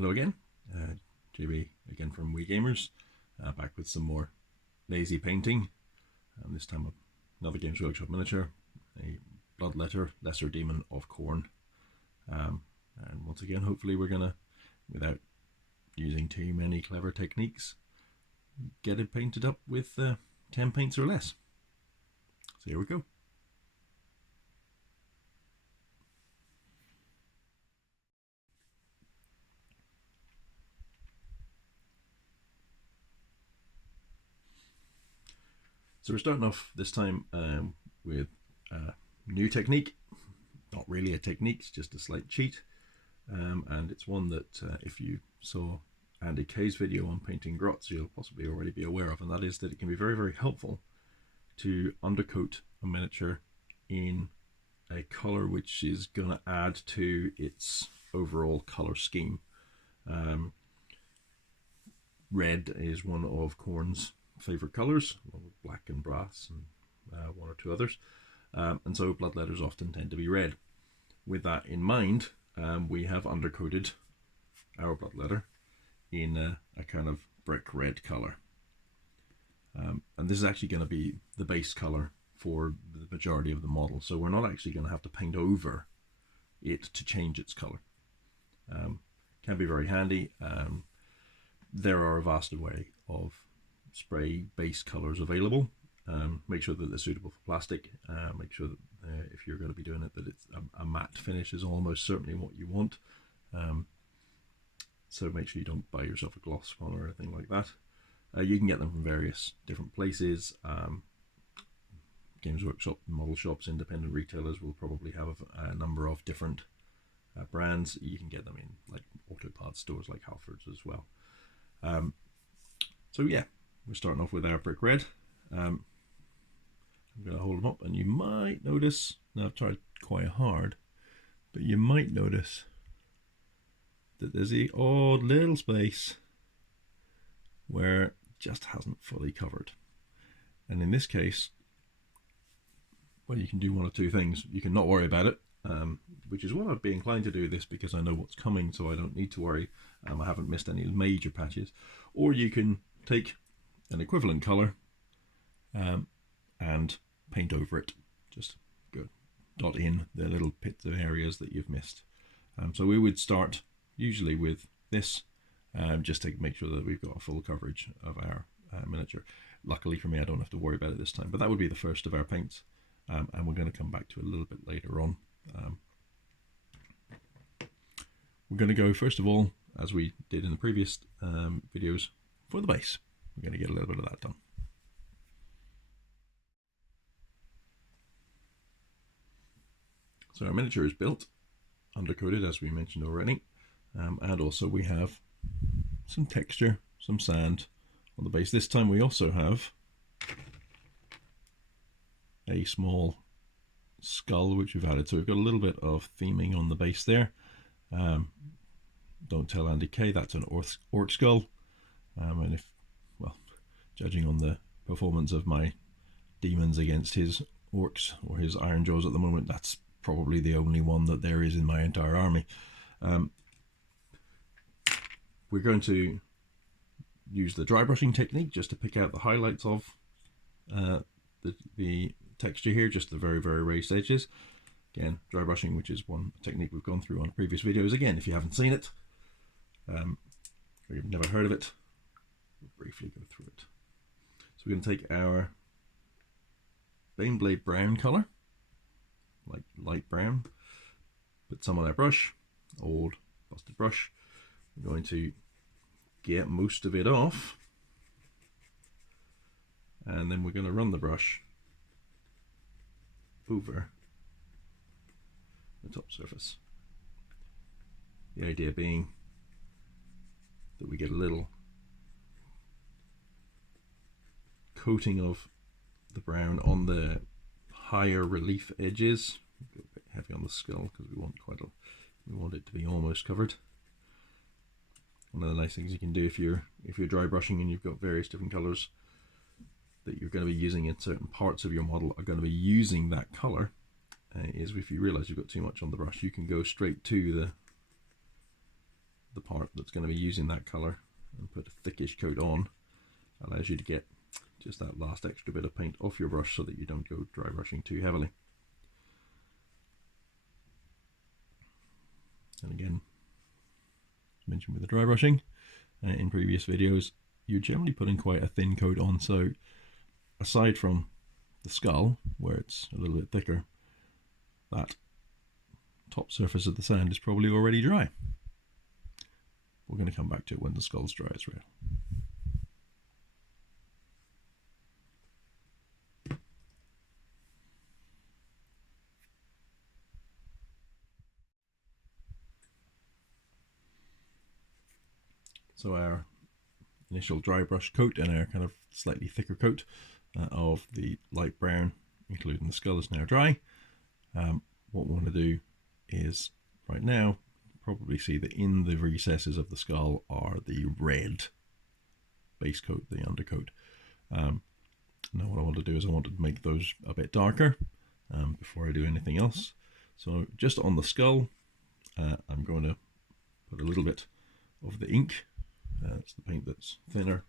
Hello again, JB again from Weegamers, back with some more lazy painting. This time another Games Workshop miniature, a Bloodletter, Lesser Demon of Khorne. And once again, hopefully we're gonna, without using too many clever techniques, get it painted up with 10 paints or less. So here we go. So we're starting off this time with a new technique. Not really a technique, it's just a slight cheat. And it's one that if you saw Andy Kay's video on painting grots, you'll possibly already be aware of, and that is that it can be very, very helpful to undercoat a miniature in a color which is going to add to its overall color scheme. Red is one of Khorne's favorite colors, along with black and brass and one or two others, and so bloodletters often tend to be red. With that in mind, we have undercoated our bloodletter in a kind of brick red color, and this is actually going to be the base color for the majority of the model, so we're not actually going to have to paint over it to change its color. Can be very handy. There are a vast array of spray base colors available. Make sure that they're suitable for plastic. Make sure that if you're going to be doing it, that it's a matte finish is almost certainly what you want. So make sure you don't buy yourself a gloss one or anything like that. You can get them from various different places. Games Workshop, model shops, independent retailers will probably have a number of different brands. You can get them in like auto parts stores like Halfords as well. So yeah, we're starting off with our brick red. I'm going to hold them up, and you might notice, now I've tried quite hard, but you might notice that there's the odd little space where it just hasn't fully covered. And in this case, well, you can do one of two things. You can not worry about it, which is what I'd be inclined to do this because I know what's coming, so I don't need to worry. I haven't missed any major patches. Or you can take an equivalent color and paint over it. Just go dot in the little pits of areas that you've missed. So we would start usually with this, just to make sure that we've got a full coverage of our miniature. Luckily for me, I don't have to worry about it this time, but that would be the first of our paints, and we're going to come back to it a little bit later on. We're going to go, first of all, as we did in the previous videos, for the base. We're going to get a little bit of that done. So our miniature is built, undercoated as we mentioned already, and also we have some texture, some sand on the base. This time we also have a small skull which we've added, so we've got a little bit of theming on the base there. Don't tell Andy K, that's an orc skull, and if, well, judging on the performance of my demons against his orcs or his iron jaws at the moment, that's probably the only one that there is in my entire army. We're going to use the dry brushing technique just to pick out the highlights of the texture here, just the very, very raised edges. Again, dry brushing, which is one technique we've gone through on previous videos. Again, if you haven't seen it, or you've never heard of it, we'll briefly go through it. So we're going to take our Baneblade brown color, like light brown, put some on our brush, old busted brush. We're going to get most of it off, and then we're going to run the brush over the top surface. The idea being that we get a little coating of the brown on the higher relief edges. Go a bit heavy on the skull because we want it to be almost covered. One of the nice things you can do if you're dry brushing and you've got various different colors that you're going to be using in certain parts of your model are going to be using that color, is if you realize you've got too much on the brush, you can go straight to the part that's going to be using that colour and put a thickish coat on, allows you to get just that last extra bit of paint off your brush so that you don't go dry brushing too heavily. And again, as mentioned with the dry brushing in previous videos, you're generally putting quite a thin coat on, so aside from the skull where it's a little bit thicker, that top surface of the sand is probably already dry. We're going to come back to it when the skull's dry as well. So our initial dry brush coat and our kind of slightly thicker coat of the light brown, including the skull, is now dry. What we want to do is, right now, probably see that in the recesses of the skull are the red base coat, the undercoat. Now what I want to do is I want to make those a bit darker before I do anything else. So just on the skull, I'm going to put a little bit of the ink. It's the paint that's thinner,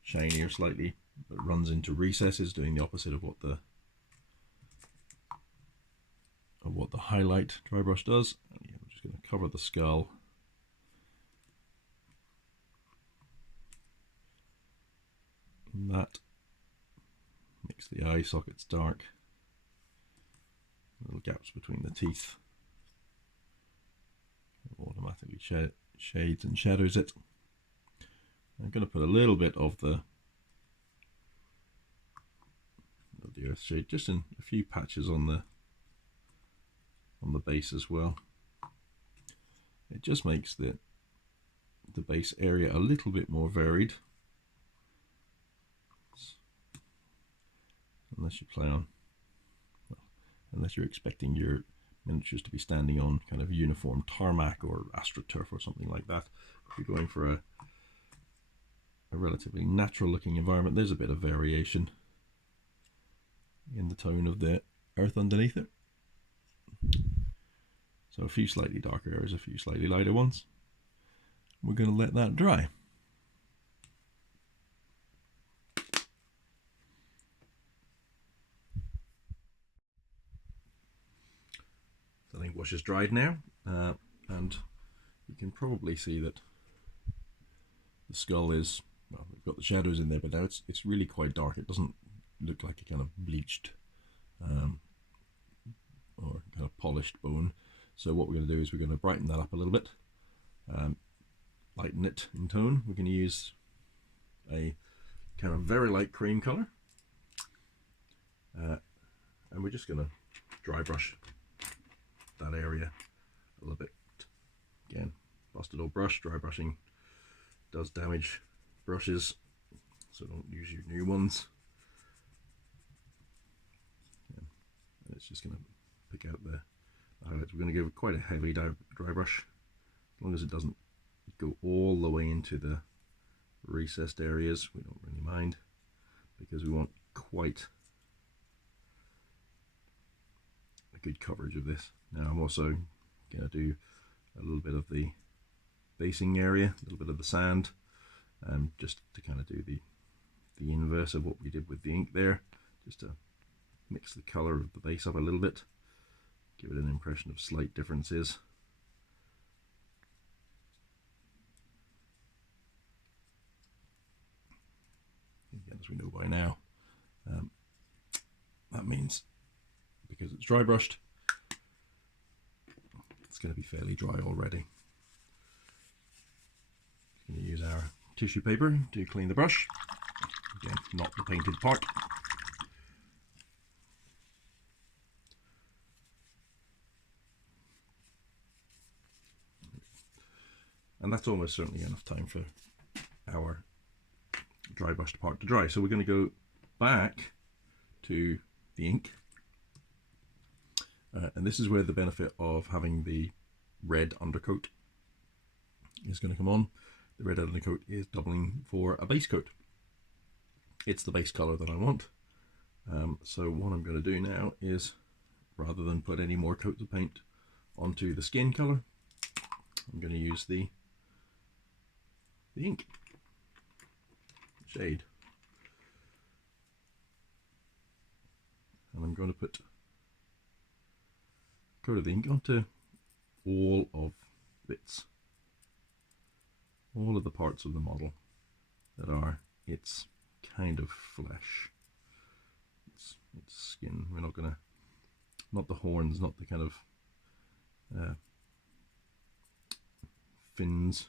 shinier slightly, but runs into recesses, doing the opposite of what the highlight dry brush does. And yeah, we're just going to cover the skull. And that makes the eye sockets dark. Little gaps between the teeth. It automatically shades and shadows it. I'm going to put a little bit of the earth shade just in a few patches on the base as well. It just makes the base area a little bit more varied, unless you play on, well, unless you're expecting your miniatures to be standing on kind of uniform tarmac or astroturf or something like that. If you're going for a relatively natural looking environment, there's a bit of variation in the tone of the earth underneath it. So a few slightly darker areas, a few slightly lighter ones. We're going to let that dry. So I think wash is dried now, and you can probably see that the skull is, well, we've got the shadows in there, but now it's really quite dark. It doesn't look like a kind of bleached or kind of polished bone. So what we're going to do is we're going to brighten that up a little bit, lighten it in tone. We're going to use a kind of very light cream color, and we're just going to dry brush that area a little bit. Again, busted old brush. Dry brushing does damage brushes, so don't use your new ones. And it's just going to pick out the highlights. We're going to give quite a heavy dry brush, as long as it doesn't go all the way into the recessed areas. We don't really mind, because we want quite a good coverage of this. Now I'm also going to do a little bit of the basing area, a little bit of the sand, just to kind of do the inverse of what we did with the ink there, just to mix the color of the base up a little bit, give it an impression of slight differences. Again, as we know by now, that means because it's dry brushed, it's going to be fairly dry already. We're going to use our tissue paper to clean the brush. Again, not the painted part. And that's almost certainly enough time for our dry brushed part to dry. So we're going to go back to the ink. And this is where the benefit of having the red undercoat is going to come on. The red undercoat is doubling for a base coat. It's the base color that I want. So what I'm going to do now is, rather than put any more coats of paint onto the skin color, I'm going to use the the ink shade. And I'm going to put a coat of the ink onto all of the bits, all of the parts of the model that are its kind of flesh, its skin. We're not gonna, not the horns, not the kind of fins,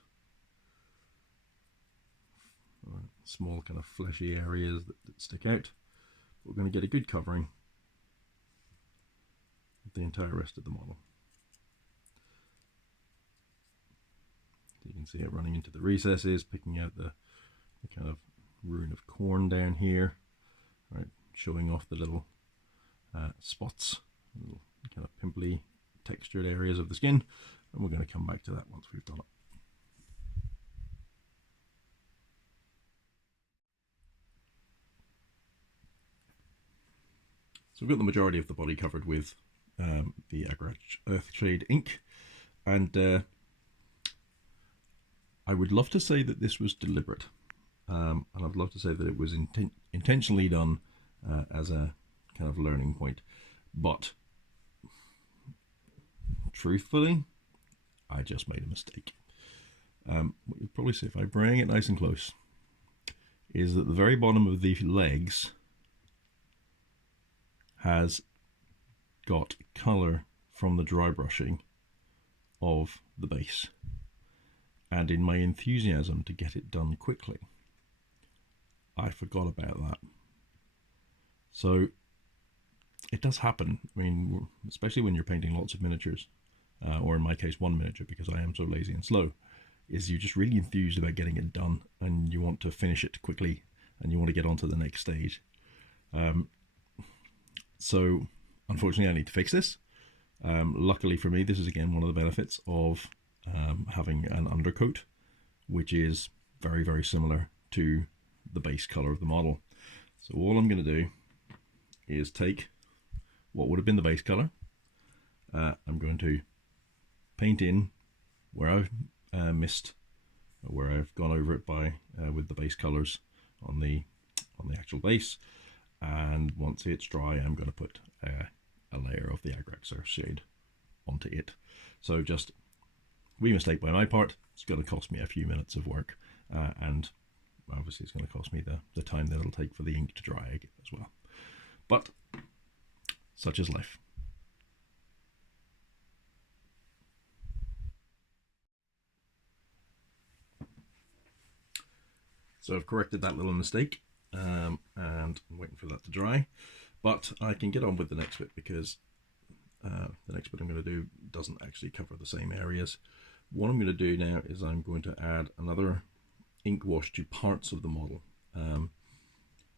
or small kind of fleshy areas that stick out. We're going to get a good covering of the entire rest of the model. So you can see it running into the recesses, picking out the kind of rune of corn down here, right, showing off the little spots, little kind of pimply textured areas of the skin, and we're going to come back to that once we've done it. So we've got the majority of the body covered with the Agrax Earthshade ink, and I would love to say that this was deliberate, and I'd love to say that it was intentionally done as a kind of learning point, but truthfully, I just made a mistake. What you'll probably see if I bring it nice and close is that the very bottom of the legs has got colour from the dry brushing of the base, and in my enthusiasm to get it done quickly, I forgot about that. So it does happen. I mean, especially when you're painting lots of miniatures, or in my case one miniature, because I am so lazy and slow, is you're just really enthused about getting it done and you want to finish it quickly and you want to get on to the next stage. So unfortunately I need to fix this. Luckily for me, this is again one of the benefits of having an undercoat, which is very, very similar to the base color of the model. So all I'm going to do is take what would have been the base color. I'm going to paint in where I've missed, where I've gone over it by with the base colors on the actual base, and once it's dry, I'm going to put a layer of the Agrax Earthshade onto it. So just wee mistake by my part. It's going to cost me a few minutes of work, and obviously it's going to cost me the time that it'll take for the ink to dry again as well. But such is life. So I've corrected that little mistake, and I'm waiting for that to dry. But I can get on with the next bit, because the next bit I'm going to do doesn't actually cover the same areas. What I'm going to do now is I'm going to add another ink wash to parts of the model.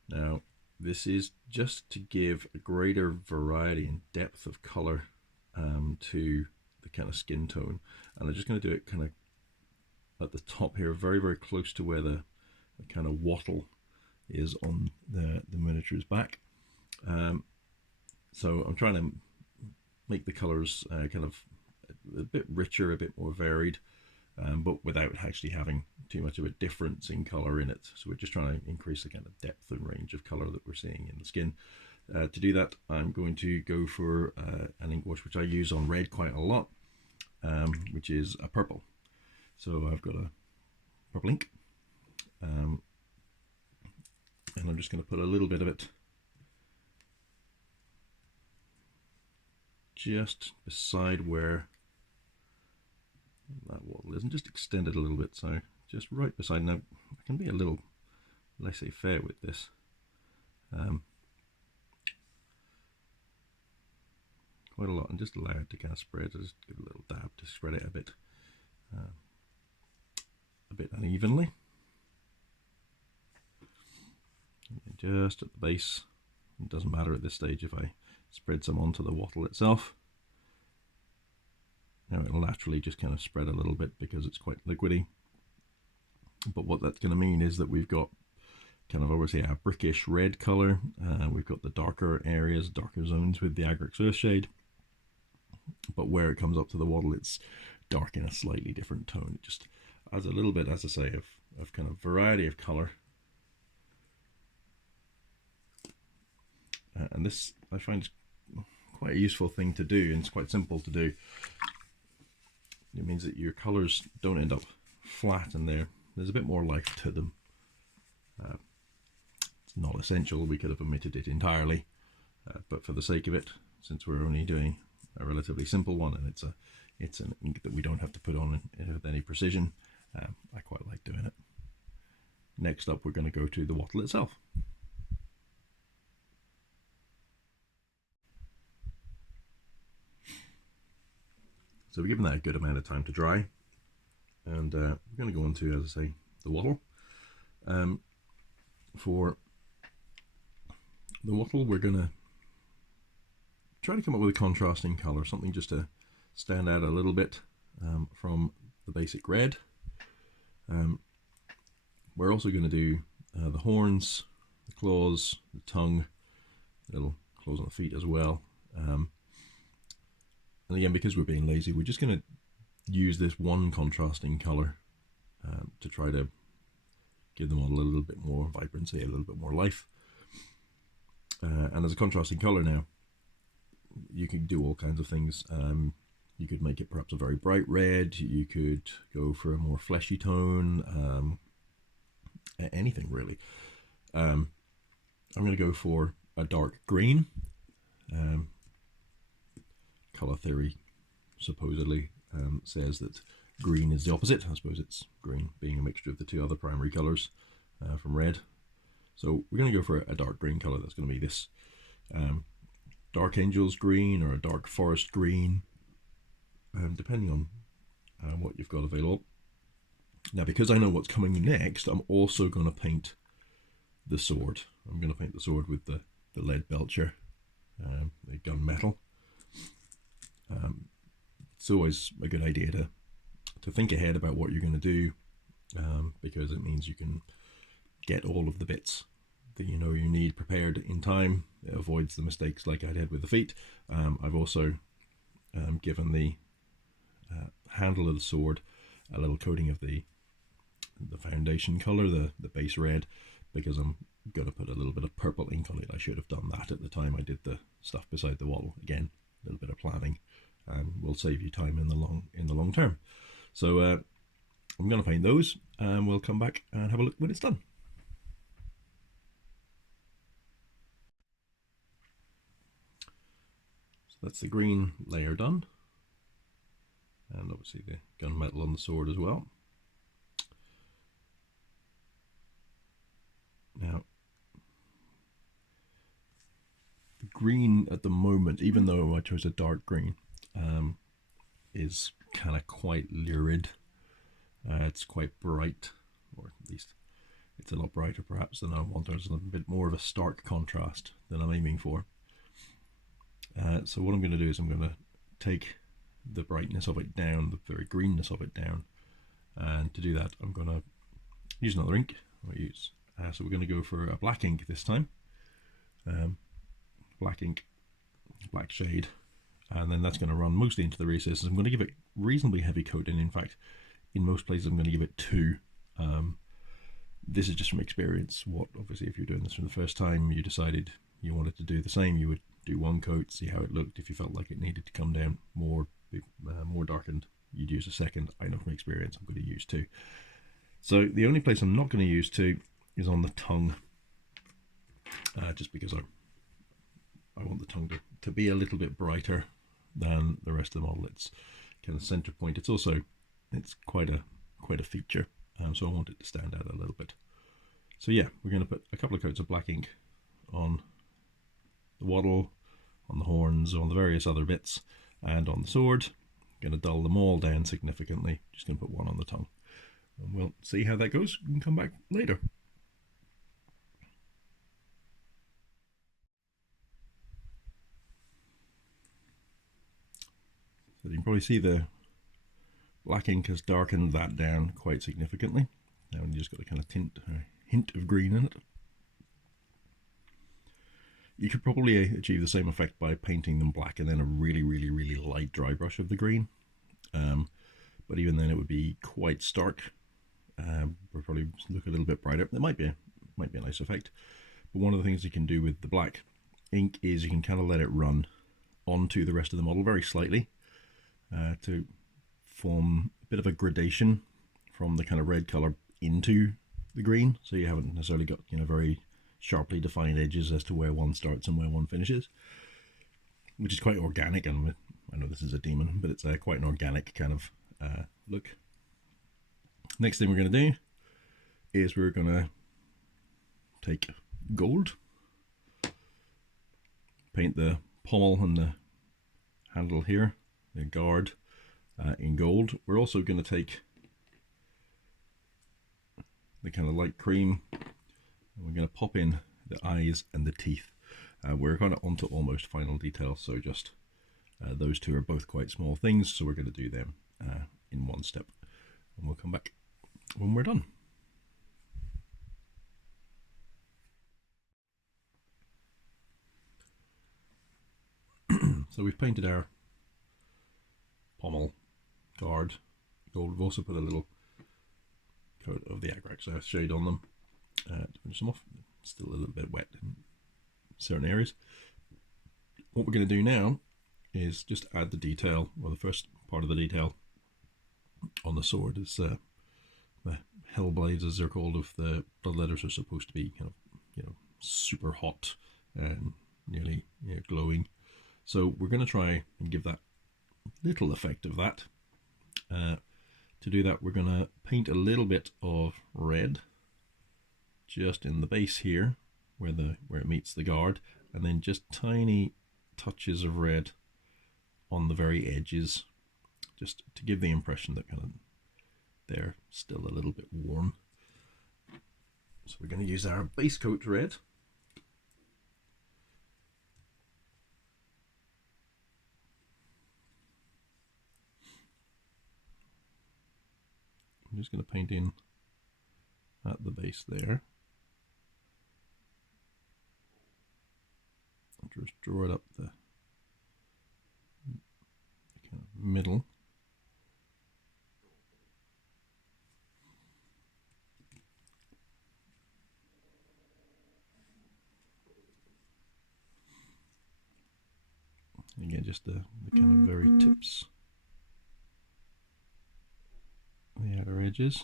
Now this is just to give a greater variety and depth of color to the kind of skin tone, and I'm just going to do it kind of at the top here, very, very close to where the kind of wattle is on the miniature's back. So I'm trying to make the colors kind of a bit richer, a bit more varied, but without actually having too much of a difference in color in it. So we're just trying to increase the kind of depth and range of color that we're seeing in the skin. To do that, I'm going to go for an ink wash which I use on red quite a lot, which is a purple. So I've got a purple ink, and I'm just going to put a little bit of it just beside where that wattle is, and just extend it a little bit, so just right beside. Now I can be a little laissez-faire with this, quite a lot, and just allow it to kind of spread. Just give a little dab to spread it a bit unevenly, just at the base. It doesn't matter at this stage if I spread some onto the wattle itself. Now it'll naturally just kind of spread a little bit because it's quite liquidy, but what that's going to mean is that we've got kind of obviously a brickish red color. We've got the darker areas, darker zones with the Agrax Earthshade, but where it comes up to the wattle, it's dark in a slightly different tone. It just adds a little bit, as I say, of kind of variety of colour. And this I find quite a useful thing to do, and it's quite simple to do. It means that your colours don't end up flat and there's a bit more life to them. It's not essential, we could have omitted it entirely, but for the sake of it, since we're only doing a relatively simple one and it's an ink that we don't have to put on with any precision, I quite like doing it. Next up, we're going to go to the wattle itself. So we're giving that a good amount of time to dry, and we're going to go on to, as I say, the wattle. For the wattle, we're going to try to come up with a contrasting colour, something just to stand out a little bit from the basic red. We're also going to do the horns, the claws, the tongue, little claws on the feet as well. And again, because we're being lazy, we're just going to use this one contrasting colour to try to give them all a little bit more vibrancy, a little bit more life. And as a contrasting colour now, you can do all kinds of things. You could make it perhaps a very bright red, you could go for a more fleshy tone, anything really. I'm going to go for a dark green. Colour theory supposedly says that green is the opposite. I suppose it's green being a mixture of the two other primary colours from red. So we're going to go for a dark green colour. That's going to be this Dark Angel's green or a dark forest green, depending on what you've got available. Now, because I know what's coming next, I'm also going to paint the sword. I'm going to paint the sword with the lead belcher, the gunmetal. It's always a good idea to think ahead about what you're going to do, because it means you can get all of the bits that you know you need prepared in time. It avoids the mistakes like I did with the feet. I've also given the handle of the sword a little coating of the foundation colour, the base red, because I'm going to put a little bit of purple ink on it. I should have done that at the time I did the stuff beside the wattle. Again, a little bit of planning will save you time in the long term. So I'm going to paint those, and we'll come back and have a look when it's done. So that's the green layer done, and obviously the gunmetal on the sword as well. Now, the green at the moment, even though I chose a dark green, is kind of quite lurid. It's quite bright, or at least it's a lot brighter perhaps than I want. There's a bit more of a stark contrast than I'm aiming for. So what I'm going to do is I'm going to take the brightness of it down, the very greenness of it down, and to do that I'm going to use another ink. So we're going to go for a black ink this time. Black ink, black shade, and then that's going to run mostly into the recesses. I'm going to give it reasonably heavy coating. In fact, in most places I'm going to give it 2. This is just from experience. Obviously, if you're doing this for the first time, you decided you wanted to do the same, you would do 1 coat, see how it looked. If you felt like it needed to come down more darkened, you'd use a second. I know from experience I'm going to use 2. So the only place I'm not going to use 2 is on the tongue, just because I want the tongue to be a little bit brighter than the rest of the model. It's kind of center point. It's quite a feature, so I want it to stand out a little bit. So yeah, we're going to put a couple of coats of black ink on the wattle, on the horns, on the various other bits, and on the sword. I'm going to dull them all down significantly. Just going to put 1 on the tongue, and we'll see how that goes and come back later. So you can probably see the black ink has darkened that down quite significantly. Now you just got a kind of hint of green in it. You could probably achieve the same effect by painting them black and then a really, really, really light dry brush of the green. But even then it would be quite stark. will probably look a little bit brighter. It might be a nice effect. But one of the things you can do with the black ink is you can kind of let it run onto the rest of the model very slightly to form a bit of a gradation from the kind of red color into the green, so you haven't necessarily got, you know, very sharply defined edges as to where one starts and where one finishes, which is quite organic. And I know this is a demon, but it's quite an organic kind of look. Next thing we're going to do is we're going to take gold, paint the pommel and the handle here, the guard, in gold. We're also going to take the kind of light cream, and we're going to pop in the eyes and the teeth. We're kind of onto almost final detail, so just those two are both quite small things, so we're going to do them in one step, and we'll come back when we're done. So we've painted our pommel, guard, gold. We've also put a little coat of the Agrax shade on them to finish them off. Still a little bit wet in certain areas. What we're going to do now is just add the detail, or the first part of the detail on the sword. Is the hell blades, as they're called, of the bloodletters are supposed to be kind of, you know, super hot and nearly, you know, glowing. So we're going to try and give that little effect of that. To do that, we're going to paint a little bit of red just in the base here, where it meets the guard, and then just tiny touches of red on the very edges, just to give the impression that kind of they're still a little bit warm. So we're going to use our base coat red. I'm just going to paint in at the base there. Just draw it up the kind of middle. And again, just the kind of very tips, the outer edges.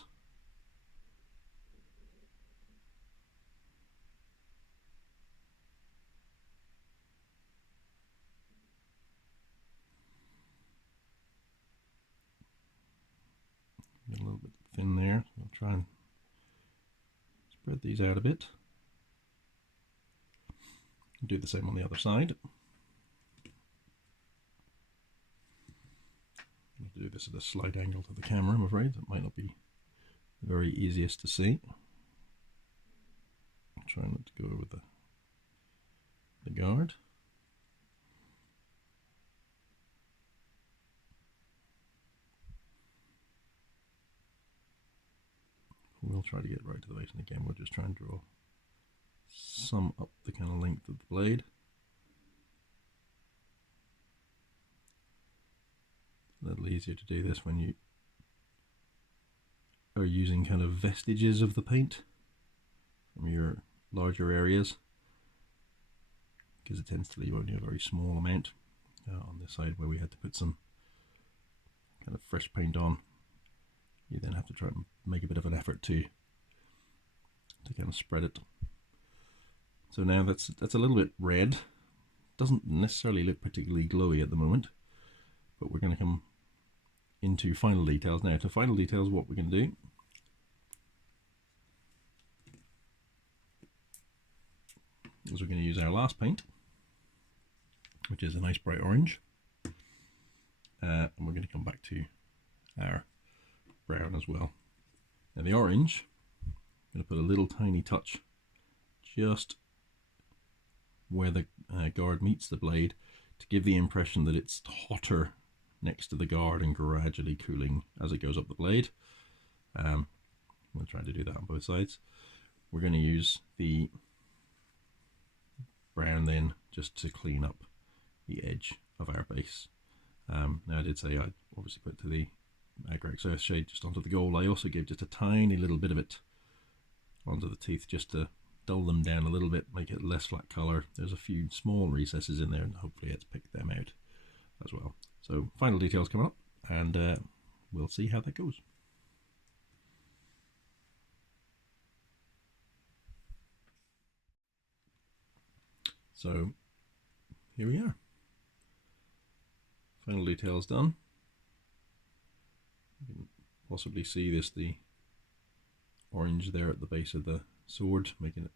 Get a little bit thin there. I'll try and spread these out a bit. Do the same on the other side. I have to do this at a slight angle to the camera, I'm afraid. That might not be the very easiest to see. I'm trying not to go over the guard. We'll try to get right to the base, and again we'll just try and draw some up the kind of length of the blade. A little easier to do this when you are using kind of vestiges of the paint from your larger areas, because it tends to leave only a very small amount. On this side where we had to put some kind of fresh paint on, you then have to try and make a bit of an effort to kind of spread it. So now that's a little bit red. Doesn't necessarily look particularly glowy at the moment, but we're going to come into final details now. To final details, what we're going to do is we're going to use our last paint, which is a nice bright orange, and we're going to come back to our brown as well. Now the orange, I'm going to put a little tiny touch just where the guard meets the blade to give the impression that it's hotter next to the guard and gradually cooling as it goes up the blade. We'll try to do that on both sides. We're going to use the brown then just to clean up the edge of our base. Now I did say I'd obviously put to the excess shade just onto the gold. I also gave just a tiny little bit of it onto the teeth just to dull them down a little bit, make it less flat color. There's a few small recesses in there, and hopefully it's picked them out as well. So final details coming up, and we'll see how that goes. So here we are. Final details done. You can possibly see the orange there at the base of the sword, making it,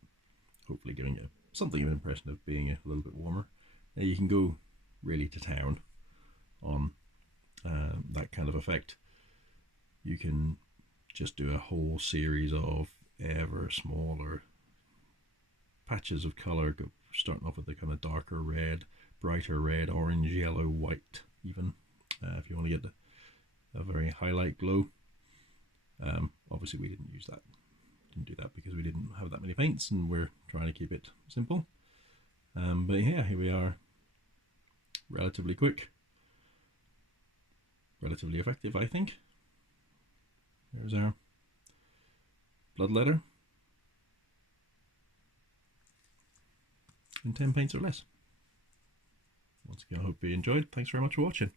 hopefully giving it something of an impression of being a little bit warmer. Now you can go really to town on that kind of effect. You can just do a whole series of ever smaller patches of color, starting off with the kind of darker red, brighter red, orange, yellow, white even, if you want to get a very highlight glow. Obviously we didn't do that because we didn't have that many paints, and we're trying to keep it simple. But yeah, here we are. Relatively quick, relatively effective, I think. Here's our Bloodletter in 10 paints or less. Once again, I hope you enjoyed. Thanks very much for watching.